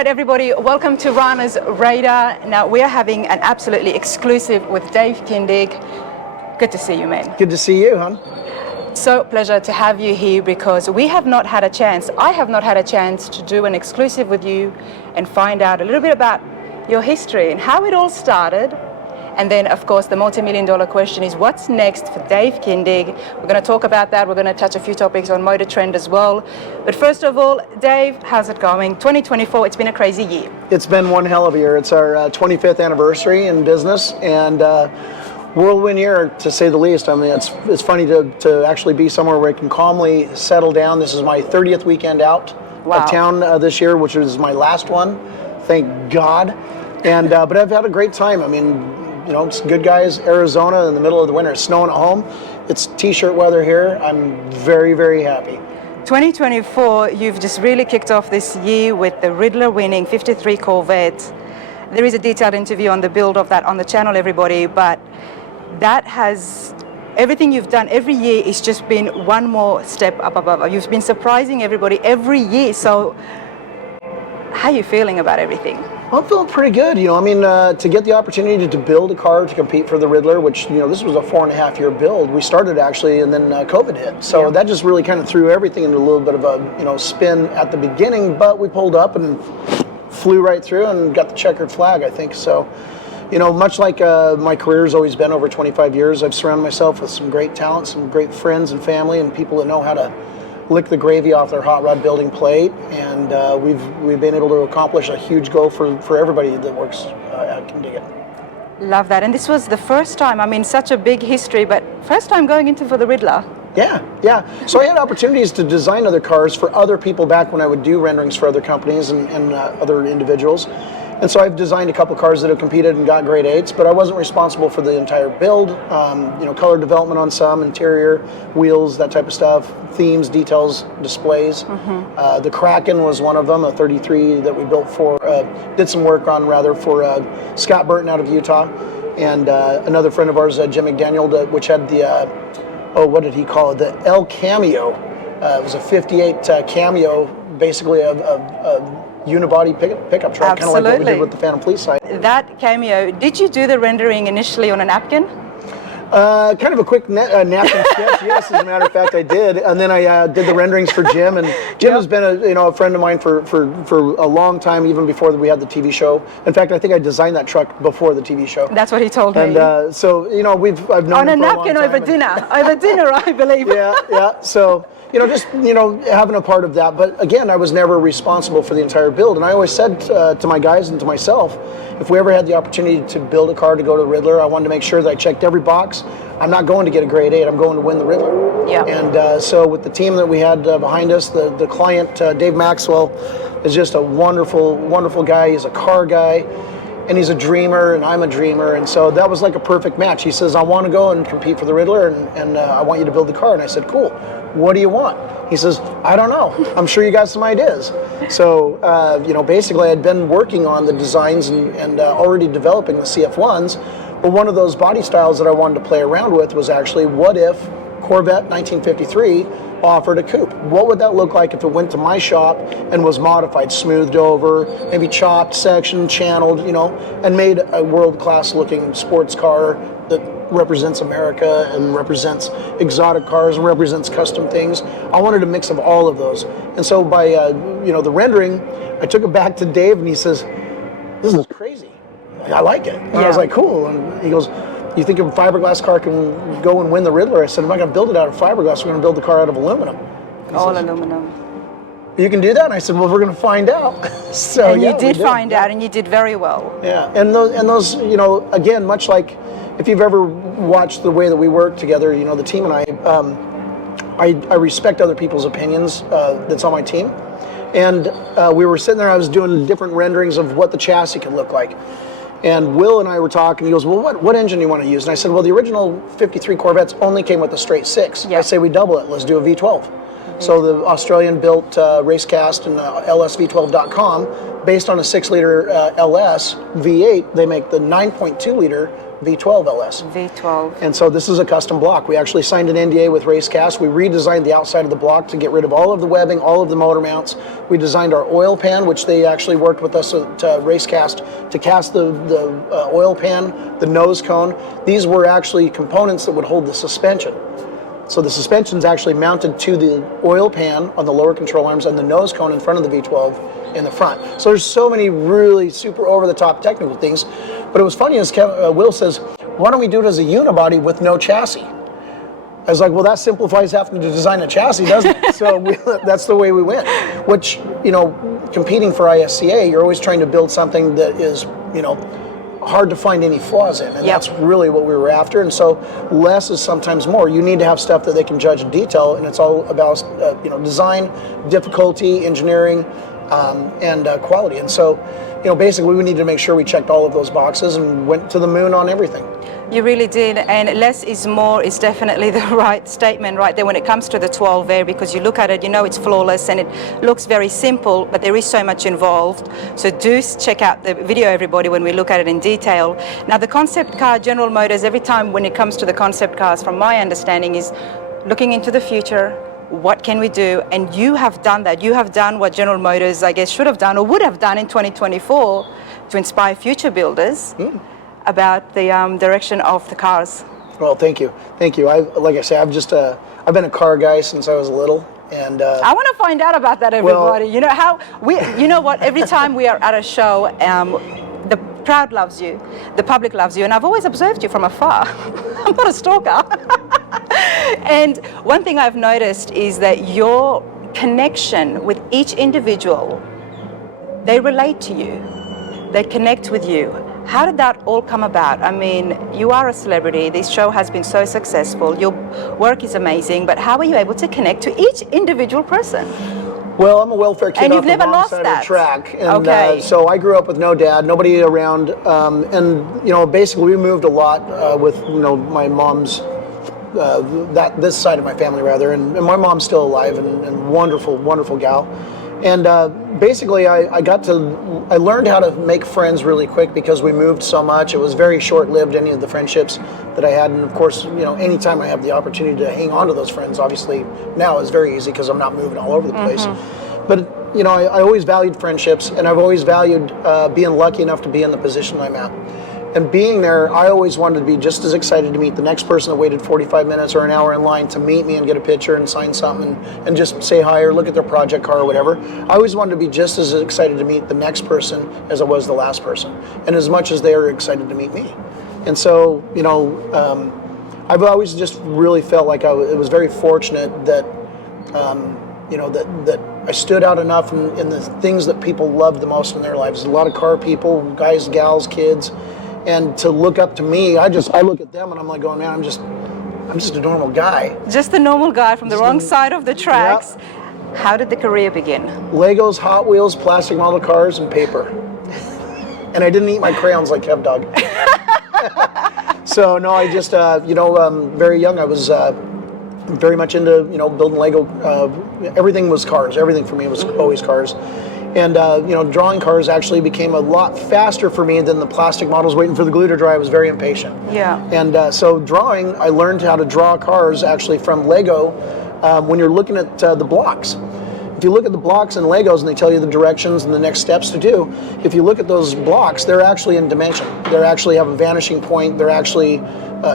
right, everybody, welcome to Rana's Radar. Now, we are having an absolutely exclusive with Dave Kindig. Good to see you, man. Good to see you, hon. So pleasure to have you here because we have not had a chance, I have not had a chance to do an exclusive with you and find out a little bit about your history and how it all started. And then, of course, the multi-million-dollar question is what's next for Dave Kindig? We're going to talk about that. We're going to touch a few topics on motor trend as well. But first of all, Dave, how's it going? 2024, it's been a crazy year. It's been one hell of a year. It's our 25th anniversary in business and whirlwind year, to say the least. I mean, it's funny to actually be somewhere where I can calmly settle down. This is my 30th weekend out of town this year, which is my last one. Thank God. And but I've had a great time. I mean, you know, it's good guys, Arizona in the middle of the winter, snowing at home. It's t-shirt weather here. I'm very, very happy. 2024, you've just really kicked off this year with the Ridler winning 53 Corvette. There is a detailed interview on the build of that on the channel, everybody, but that has, everything you've done every year is just been one more step up above. You've been surprising everybody every year. So how are you feeling about everything? I'm feeling pretty good, you know. I mean, to get the opportunity to build a car to compete for the Ridler, which, you know, this was a 4.5-year build. We started actually, and then COVID hit. So that just really kind of threw everything into a little bit of a, you know, spin at the beginning, but we pulled up and flew right through and got the checkered flag, I think. So, you know, much like my career's always been over 25 years, I've surrounded myself with some great talent, some great friends and family, and people that know how to lick the gravy off their hot rod building plate, and we've been able to accomplish a huge goal for everybody that works at Kindig-It. Love that. And this was the first time, I mean, such a big history, but first time going into for the Ridler. Yeah. So I had opportunities to design other cars for other people back when I would do renderings for other companies and other individuals. And so I've designed a couple cars that have competed and got grade 8s, but I wasn't responsible for the entire build. You know, color development on some, interior, wheels, that type of stuff, themes, details, displays. The Kraken was one of them, a 33 that we built for, did some work on rather for Scott Burton out of Utah. And another friend of ours, Jim McDaniel, which had the, what did he call it? The El Cameo. It was a 58 Cameo, basically a unibody pickup truck, kind of like what we did with the Phantom Police side. That Cameo, did you do the rendering initially on a napkin? Kind of a quick napkin sketch, yes, as a matter of fact, I did. And then I did the renderings for Jim, and Jim has been a friend of mine for a long time, even before we had the TV show. In fact, I think I designed that truck before the TV show. That's what he told me. And so, you know, I've known him for a long time. On a napkin over dinner, I believe. Yeah. So, you know, just, you know, having a part of that. But again, I was never responsible for the entire build. And I always said to my guys and to myself, if we ever had the opportunity to build a car to go to the Ridler, I wanted to make sure that I checked every box. I'm not going to get a grade 8, I'm going to win the Ridler. Yeah. And so with the team that we had behind us, the client, Dave Maxwell, is just a wonderful, wonderful guy. He's a car guy, and he's a dreamer, and I'm a dreamer. And so that was like a perfect match. He says, I want to go and compete for the Ridler, and I want you to build the car. And I said, cool. What do you want? He says, I don't know. I'm sure you got some ideas. So, you know, basically I had been working on the designs and already developing the CF1s, but one of those body styles that I wanted to play around with was actually, what if Corvette 1953 offered a coupe? What would that look like if it went to my shop and was modified, smoothed over, maybe chopped, sectioned, channeled, you know, and made a world-class looking sports car that represents America and represents exotic cars and represents custom things. I wanted a mix of all of those. And so by, you know, the rendering, I took it back to Dave and he says, this is crazy. I like it. And I was like, cool. And he goes, you think a fiberglass car can go and win the Ridler? I said, I'm not going to build it out of fiberglass. We're going to build the car out of aluminum. All aluminum. You can do that? And I said, well, we're going to find out. So and you did find out, and you did very well. Yeah, and those, you know, again, much like if you've ever watched the way that we work together, you know, the team and I respect other people's opinions that's on my team. And we were sitting there, I was doing different renderings of what the chassis could look like. And Will and I were talking, he goes, well, what engine do you want to use? And I said, well, the original 53 Corvettes only came with a straight 6. Yeah. I say we double it, let's do a V12. So the Australian-built racecast and LSV12.com, based on a 6-liter LS V8, they make the 9.2-liter V12 LS. V12. And so this is a custom block. We actually signed an NDA with Racecast. We redesigned the outside of the block to get rid of all of the webbing, all of the motor mounts. We designed our oil pan, which they actually worked with us at Racecast to cast the oil pan, the nose cone. These were actually components that would hold the suspension. So the suspension's actually mounted to the oil pan on the lower control arms and the nose cone in front of the V12 in the front. So there's so many really super over-the-top technical things. But it was funny as Will says, why don't we do it as a unibody with no chassis? I was like, well, that simplifies having to design a chassis, doesn't it? So that's the way we went. Which, you know, competing for ISCA, you're always trying to build something that is, you know, hard to find any flaws in, and that's really what we were after. And so less is sometimes more. You need to have stuff that they can judge in detail, and it's all about you know, design, difficulty, engineering, and quality. And so, you know, basically we needed to make sure we checked all of those boxes and went to the moon on everything. You really did, and less is more is definitely the right statement right there when it comes to the 12A, because you look at it, you know it's flawless and it looks very simple, but there is so much involved. So do check out the video, everybody, when we look at it in detail. Now the concept car, General Motors, every time when it comes to the concept cars, from my understanding, is looking into the future. What can we do? And you have done that. You have done what General Motors, I guess, should have done or would have done in 2024 to inspire future builders about the direction of the cars. Well, thank you. Thank you. Like I say, I've been a car guy since I was little. And I want to find out about that, everybody. Well, you know how you know what? Every time we are at a show, the crowd loves you, the public loves you, and I've always observed you from afar. I'm not a stalker. And one thing I've noticed is that your connection with each individual, they relate to you, they connect with you. How did that all come about? I mean, you are a celebrity. This show has been so successful. Your work is amazing, but how are you able to connect to each individual person? Well, I'm a welfare kid and off the wrong side of the track. And, okay. So I grew up with no dad, nobody around, and you know, basically we moved a lot with, you know, my mom's this side of my family rather, and my mom's still alive and wonderful, wonderful gal. And basically I learned how to make friends really quick because we moved so much. It was very short-lived, any of the friendships that I had. And of course, you know, anytime I have the opportunity to hang on to those friends, obviously now is very easy because I'm not moving all over the place. But, you know, I always valued friendships, and I've always valued being lucky enough to be in the position I'm at. And being there, I always wanted to be just as excited to meet the next person that waited 45 minutes or an hour in line to meet me and get a picture and sign something and just say hi or look at their project car or whatever. I always wanted to be just as excited to meet the next person as I was the last person, and as much as they were excited to meet me. And so, you know, I've always just really felt like it was very fortunate that, you know, that I stood out enough in the things that people love the most in their lives. A lot of car people, guys, gals, kids. And to look up to me, I look at them and I'm like going, man, I'm just a normal guy. Just a normal guy from the wrong side of the tracks. Yep. How did the career begin? Legos, Hot Wheels, plastic model cars, and paper. And I didn't eat my crayons like KevDog. So no, I just, you know, very young, I was very much into, you know, building Lego. Everything was cars. Everything for me was always cars. And, you know, drawing cars actually became a lot faster for me than the plastic models waiting for the glue to dry. I was very impatient. Yeah. And so drawing, I learned how to draw cars actually from Lego when you're looking at the blocks. If you look at the blocks in Legos and they tell you the directions and the next steps to do, if you look at those blocks, they're actually in dimension. They actually have a vanishing point. They're actually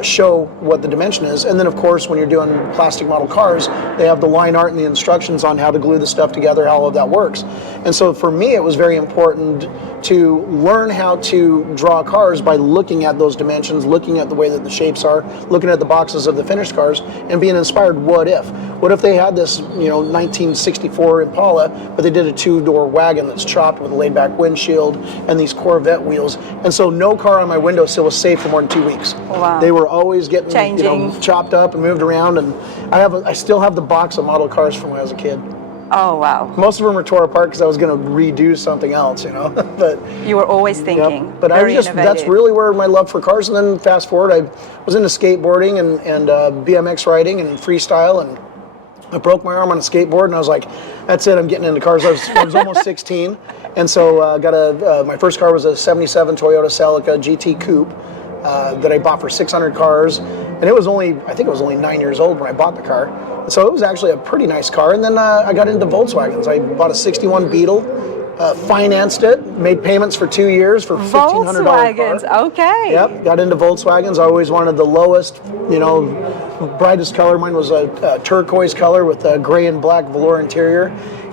show what the dimension is. And then of course, when you're doing plastic model cars, they have the line art and the instructions on how to glue the stuff together, how all of that works. And so for me, it was very important to learn how to draw cars by looking at those dimensions, looking at the way that the shapes are, looking at the boxes of the finished cars, and being inspired, what if? What if they had this, you know, 1964 Impala, but they did a two-door wagon that's chopped with a laid-back windshield and these Corvette wheels. And so no car on my windowsill was safe for more than 2 weeks. Wow. They were always getting changing, you know, chopped up and moved around. And I still have the box of model cars from when I was a kid. Oh, wow. Most of them were tore apart because I was going to redo something else, you know. But you were always thinking. But very that's really where my love for cars. And then fast forward, I was into skateboarding and BMX riding and freestyle, and I broke my arm on a skateboard, and I was like, that's it, I'm getting into cars. I was almost 16, and so my first car was a 77 Toyota Celica GT Coupe that I bought for 600 cars, and I think it was only 9 years old when I bought the car. So it was actually a pretty nice car, and then I got into Volkswagens. I bought a 61 Beetle, financed it, made payments for 2 years for $1,500 Volkswagens, car. okay. Yep, got into Volkswagens. I always wanted the lowest, brightest color. Mine was a turquoise color with a gray and black velour interior,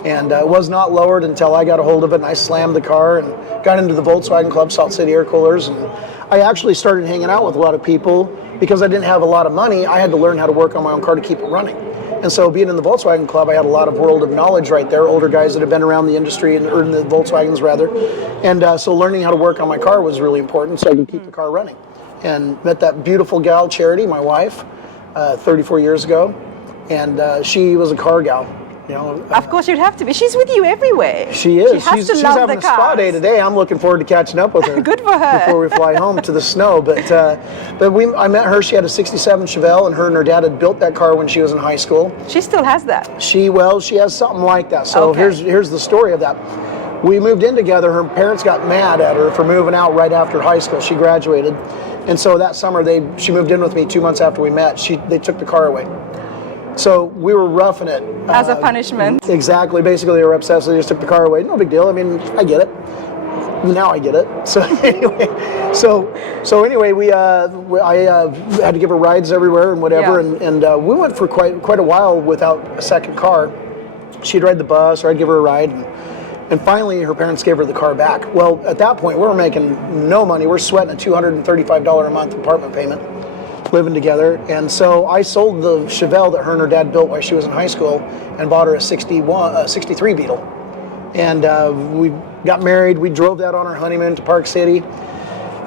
and it was not lowered until I got a hold of it, and I slammed the car and got into the Volkswagen Club, Salt City Air Coolers, and I actually started hanging out with a lot of people. Because I didn't have a lot of money, I had to learn how to work on my own car to keep it running. And so being in the Volkswagen Club, I had a lot of world of knowledge right there, older guys that have been around the industry, or in the Volkswagens rather. And so learning how to work on my car was really important so I could keep the car running. And met that beautiful gal, Charity, my wife, 34 years ago. And she was a car gal. Of course you'd have to be. She's with you everywhere. She is. She's having a spa day today. I'm looking forward to catching up with her. Good for her. Before we fly home to the snow. But I met her. She had a 67 Chevelle, and her dad had built that car when she was in high school. She still has that. She has something like that. So okay. here's the story of that. We moved in together. Her parents got mad at her for moving out right after high school. She graduated, and so that summer she moved in with me 2 months after we met. They took the car away. So we were roughing it. As a punishment. Exactly. Basically, they were upset, so they just took the car away. No big deal. I mean, I get it. Now I get it. So anyway, I had to give her rides everywhere and whatever, yeah. and we went for quite a while without a second car. She'd ride the bus, or I'd give her a ride, and finally her parents gave her the car back. Well, at that point, we were making no money. We're sweating a $235 a month apartment payment, living together, and so I sold the Chevelle that her and her dad built while she was in high school and bought her a 63 Beetle. And we got married. We drove that on our honeymoon to Park City.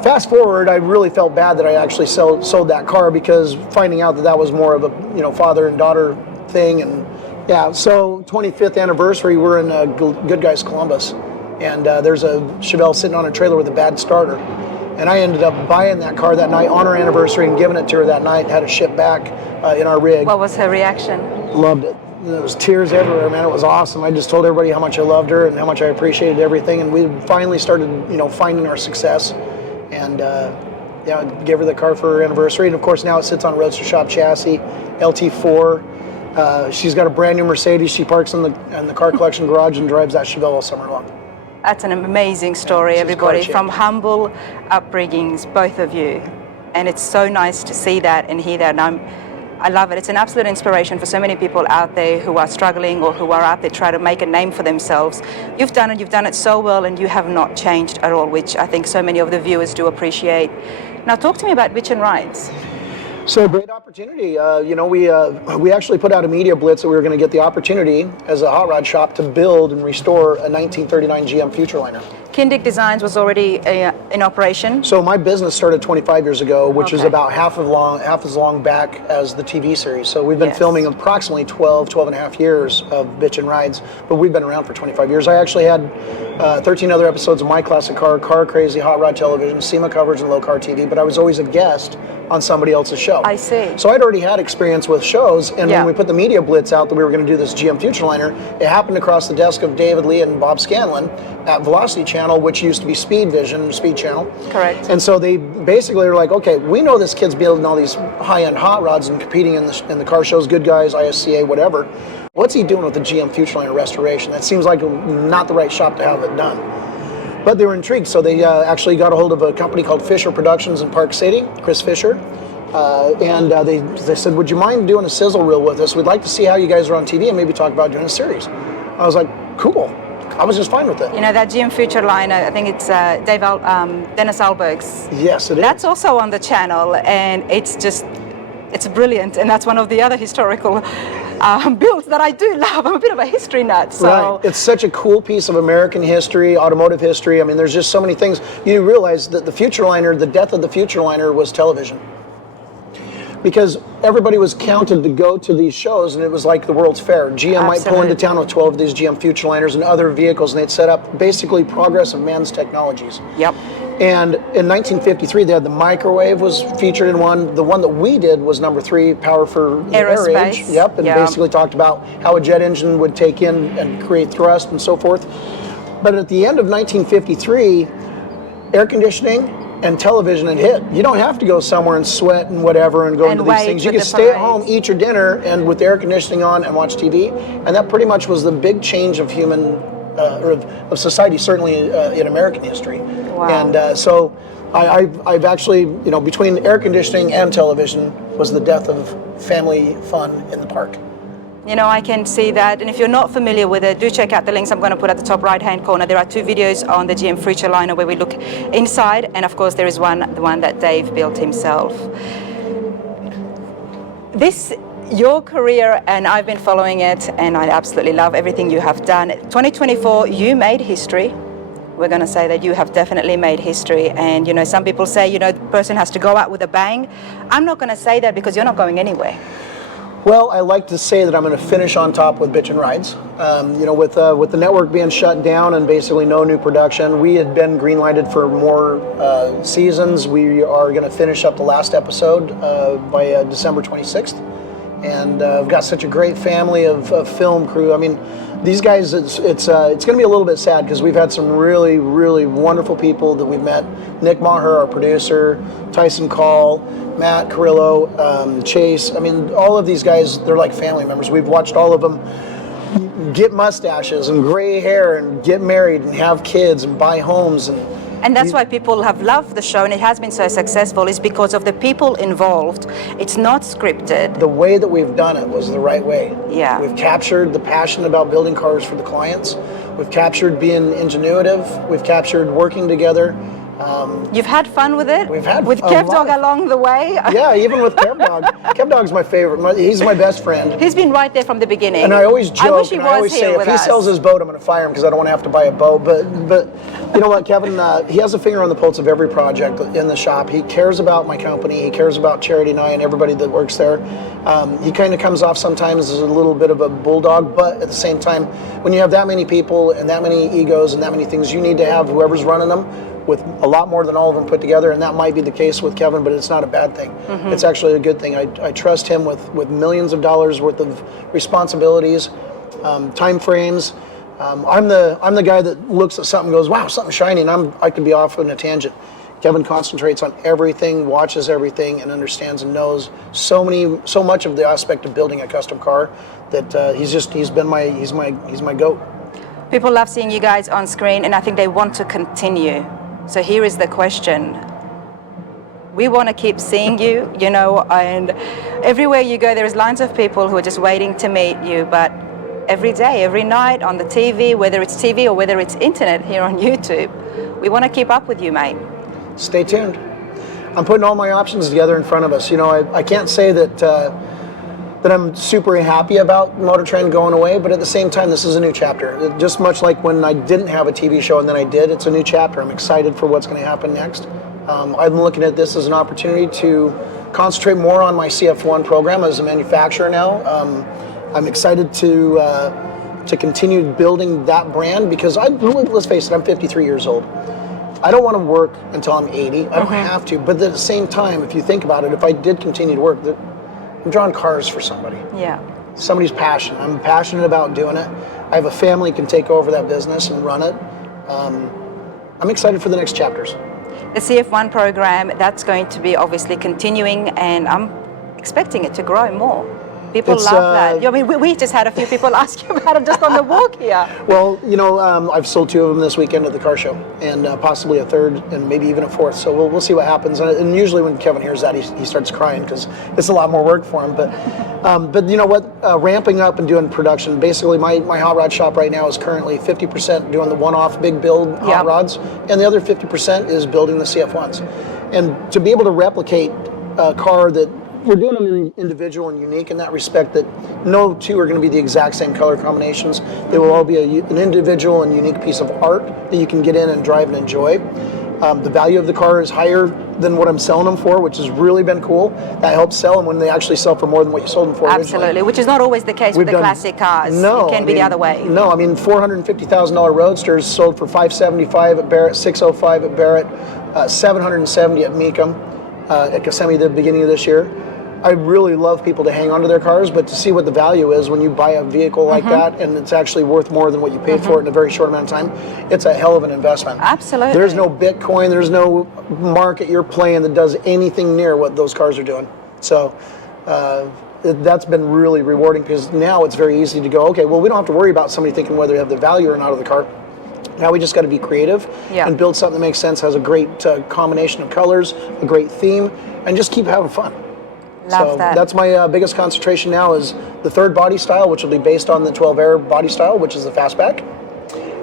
Fast forward, I really felt bad that I actually sold that car, because finding out that was more of a father and daughter thing. And yeah, so 25th anniversary, we're in Good Guys Columbus, and there's a Chevelle sitting on a trailer with a bad starter. And I ended up buying that car that night on her anniversary and giving it to her that night, had it shipped back in our rig. What was her reaction? Loved it. There was tears everywhere, man. It was awesome. I just told everybody how much I loved her and how much I appreciated everything. And we finally started, finding our success. And gave her the car for her anniversary. And of course now it sits on Roadster Shop chassis, LT4. She's got a brand new Mercedes. She parks in the car collection garage and drives that Chevelle all summer long. That's an amazing story, everybody, from humble upbringings, both of you. And it's so nice to see that and hear that. And I love it. It's an absolute inspiration for so many people out there who are struggling or who are out there trying to make a name for themselves. You've done it so well, and you have not changed at all, which I think so many of the viewers do appreciate. Now talk to me about Bitchin' Rides. So great opportunity. We actually put out a media blitz that we were going to get the opportunity as a hot rod shop to build and restore a 1939 GM Futureliner. Kindig Designs was already in operation? So my business started 25 years ago, which is about half as long back as the TV series. So we've been filming approximately 12 and a half years of Bitchin' Rides, but we've been around for 25 years. I actually had 13 other episodes of My Classic Car Crazy, Hot Rod Television, SEMA coverage, and Low Car TV, but I was always a guest on somebody else's show. I see. So I'd already had experience with shows, and when we put the media blitz out that we were going to do this GM Futureliner, it happened across the desk of David Lee and Bob Scanlon at Velocity Channel, which used to be Speed Channel. Correct. And so they basically were like, okay, we know this kid's building all these high-end hot rods and competing in the car shows, Good Guys, ISCA, whatever. What's he doing with the GM Futureliner restoration? That seems like not the right shop to have it done. But they were intrigued, so they actually got a hold of a company called Fisher Productions in Park City, Chris Fisher, and they said, would you mind doing a sizzle reel with us? We'd like to see how you guys are on TV and maybe talk about doing a series. I was like, cool. I was just fine with it. You know, that GM Futureliner, I think it's Dennis Alberg's. Yes, it is. That's also on the channel, and it's brilliant, and that's one of the other historical builds that I do love. I'm a bit of a history nut. So. Right. It's such a cool piece of American history, automotive history. I mean, there's just so many things. You realize that the Futureliner, the death of the Futureliner was television. Because everybody was counted to go to these shows, and it was like the World's Fair. GM might pull into town with 12 of these GM Futureliners and other vehicles, and they'd set up basically progress of man's technologies. Yep. And in 1953, they had the microwave was featured in one. The one that we did was number 3, Power for Air Age. Aerospace. Yep, and basically talked about how a jet engine would take in and create thrust and so forth. But at the end of 1953, air conditioning and television had hit. You don't have to go somewhere and sweat and whatever and go into these things. You can stay at home, eat your dinner, and with the air conditioning on and watch TV. And that pretty much was the big change of human or of society, certainly in American history. Wow. And so I've actually, you know, between air conditioning and television was the death of family fun in the park. You know, I can see that, and if you're not familiar with it, do check out the links I'm going to put at the top right-hand corner. There are 2 videos on the GM Freightliner where we look inside, and of course there is the one that Dave built himself. Your career, and I've been following it, and I absolutely love everything you have done. 2024, you made history. We're going to say that you have definitely made history. And, you know, some people say, you know, the person has to go out with a bang. I'm not going to say that because you're not going anywhere. Well, I like to say that I'm going to finish on top with Bitchin' Rides. You know, with the network being shut down and basically no new production, we had been green-lighted for more seasons. We are going to finish up the last episode by December 26th. And I've got such a great family of film crew. I mean, these guys, it's going to be a little bit sad because we've had some really, really wonderful people that we've met. Nick Maher, our producer, Tyson Call, Matt Carrillo, Chase. I mean, all of these guys, they're like family members. We've watched all of them get mustaches and gray hair and get married and have kids and buy homes. And that's why people have loved the show, and it has been so successful, is because of the people involved. It's not scripted. The way that we've done it was the right way. Yeah. We've captured the passion about building cars for the clients. We've captured being ingenuitive. We've captured working together. You've had fun with it? We've had with KevDog along the way? Yeah, even with KevDog. KevDog's my favorite. He's my best friend. He's been right there from the beginning. And I always joke, I wish he and was I always here say, with if he us. sells his boat, I'm going to fire him because I don't want to have to buy a boat. But you know what, Kevin, he has a finger on the pulse of every project in the shop. He cares about my company. He cares about Charity and I and everybody that works there. He kind of comes off sometimes as a little bit of a bulldog, but at the same time, when you have that many people and that many egos and that many things, you need to have whoever's running them with a lot more than all of them put together, and that might be the case with Kevin, but it's not a bad thing. Mm-hmm. It's actually a good thing. I trust him with millions of dollars worth of responsibilities, time frames. I'm the guy that looks at something and goes, wow, something's shiny, and I could be off on a tangent. Kevin concentrates on everything, watches everything, and understands and knows so much of the aspect of building a custom car that he's my goat. People love seeing you guys on screen, and I think they want to continue. So here is the question. We want to keep seeing you, you know, and everywhere you go, there's lines of people who are just waiting to meet you, but every day, every night on the TV, whether it's TV or whether it's internet here on YouTube, we want to keep up with you, mate. Stay tuned. I'm putting all my options together in front of us. You know, I can't say that I'm super happy about Motor Trend going away, but at the same time, this is a new chapter. Just much like when I didn't have a TV show and then I did, it's a new chapter. I'm excited for what's going to happen next. I'm looking at this as an opportunity to concentrate more on my CF1 program as a manufacturer now. I'm excited to continue building that brand because let's face it, I'm 53 years old. I don't want to work until I'm 80. I don't have to, but at the same time, if you think about it, if I did continue to work, I'm drawing cars for somebody. Yeah. Somebody's passion. I'm passionate about doing it. I have a family who can take over that business and run it. I'm excited for the next chapters. The CF1 program, that's going to be obviously continuing, and I'm expecting it to grow more. People love that. I mean, we just had a few people ask you about it just on the walk here. Well, you know, I've sold 2 of them this weekend at the car show, and possibly a 3rd, and maybe even a 4th. So we'll see what happens. And usually when Kevin hears that, he starts crying because it's a lot more work for him. But you know what? Ramping up and doing production. Basically, my hot rod shop right now is currently 50% doing the one-off big build hot rods, and the other 50% is building the CF1s. And to be able to replicate a car that we're doing them individual and unique in that respect, that no 2 are going to be the exact same color combinations. They will all be an individual and unique piece of art that you can get in and drive and enjoy. The value of the car is higher than what I'm selling them for, which has really been cool. That helps sell them when they actually sell for more than what you sold them for Absolutely, originally. which is not always the case with the classic cars. No, it can be the other way. No, I mean, $450,000 Roadsters sold for $575 at Barrett, $605 at Barrett. 770 at Mecum at Kissimmee the beginning of this year. I really love people to hang on to their cars, but to see what the value is when you buy a vehicle like that and it's actually worth more than what you paid for it in a very short amount of time, it's a hell of an investment. Absolutely. There's no Bitcoin, there's no market you're playing that does anything near what those cars are doing. So that's been really rewarding, because now it's very easy to go, okay, well, we don't have to worry about somebody thinking whether they have the value or not of the car. Now we just got to be creative and build something that makes sense, has a great combination of colors, a great theme, and just keep having fun. Love that. That's my biggest concentration now, is the third body style, which will be based on the 12 Air body style, which is the fastback.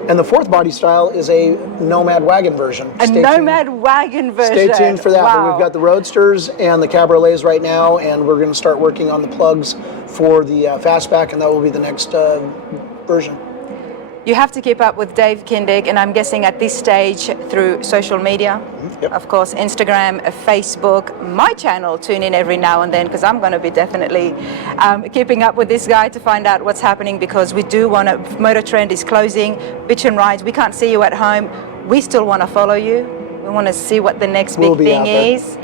And the fourth body style is a Nomad wagon version. Nomad wagon version. Stay tuned for that. Wow. But we've got the Roadsters and the Cabriolets right now, and we're going to start working on the plugs for the fastback, and that will be the next version. You have to keep up with Dave Kindig, and I'm guessing at this stage through social media, of course, Instagram, Facebook, my channel, tune in every now and then, because I'm going to be definitely keeping up with this guy to find out what's happening, because we do want to, Motor Trend is closing, Bitch and Rides, we can't see you at home, we still want to follow you, we want to see what the next big thing is.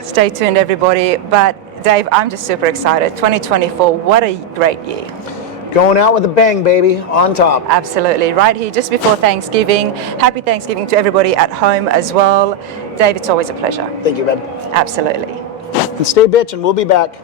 Stay tuned, everybody. But Dave, I'm just super excited. 2024, what a great year. Going out with a bang, baby, on top. Absolutely, right here just before Thanksgiving. Happy Thanksgiving to everybody at home as well. Dave, it's always a pleasure. Thank you, babe. Absolutely. And stay bitchin', we'll be back.